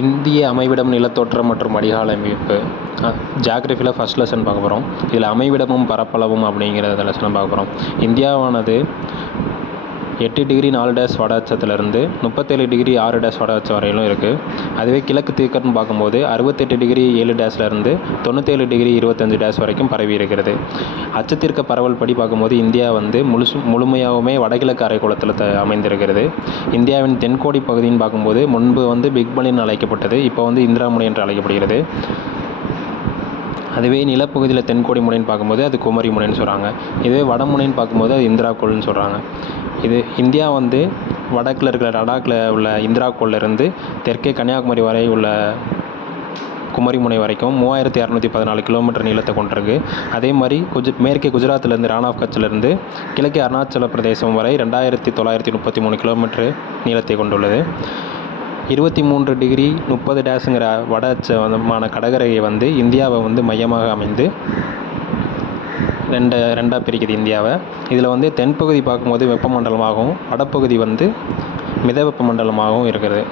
இந்திய அமைவிடம், நிலத்தோற்றம் மற்றும் வடிகால் அமைப்பு. ஜியாகிரஃபியில் ஃபஸ்ட் லெசன் பார்க்க போகிறோம். இதில் அமைவிடமும் பரப்பளவும் அப்படிங்கிற லெசன் பார்க்க போகிறோம். இந்தியாவானது 8 டிகிரி 4' வட அச்சத்திலிருந்து 37 டிகிரி 6' வட அச்சம் வரையிலும் இருக்குது. அதுவே கிழக்கு தீர்க்கன்னு பார்க்கும்போது 68 டிகிரி 7'லேருந்து 97 டிகிரி 25' வரைக்கும் பரவி இருக்கிறது. அச்சத்திற்கு பரவல் படி பார்க்கும்போது இந்தியா வந்து முழுமையாகவுமே வடகிழக்கு அரைக்கோளத்தில் அமைந்திருக்கிறது. இந்தியாவின் தென்கோடி பகுதின்னு பார்க்கும்போது முன்பு வந்து பிக் பனின்னு அழைக்கப்பட்டது, இப்போ வந்து இந்திரா முனை என்று அழைக்கப்படுகிறது. அதுவே நிலப்பகுதியில் தென்கோடி முனைன்னு பார்க்கும்போது அது குமரி முனைன்னு சொல்கிறாங்க. இதுவே வடமுனைன்னு பார்க்கும்போது அது இந்திரா கோள்னு சொல்கிறாங்க. இது இந்தியா வந்து வடக்கில் இருக்கிற லடாக்கில் உள்ள இந்திரா கோள்லேருந்து தெற்கே கன்னியாகுமரி வரை உள்ள குமரி முனை வரைக்கும் 3214 கிலோமீட்டர் நீளத்தை கொண்டிருக்கு. அதே மாதிரி மேற்கே குஜராத்திலேருந்து ரான் ஆஃப் கட்சிலேருந்து கிழக்கே அருணாச்சல பிரதேசம் வரை 2933 கிலோமீட்டர் நீளத்தை கொண்டுள்ளது. 23 டிகிரி 30'ங்கிற வட அச்சமான கடற்கரையை வந்து இந்தியாவை வந்து மையமாக அமைந்து ரெண்டாக பிரிக்குது இந்தியாவை. இதில் வந்து தென்பகுதி பார்க்கும்போது வெப்பமண்டலமாகவும் வடப்பகுதி வந்து மித வெப்பமண்டலமாகவும் இருக்கிறது.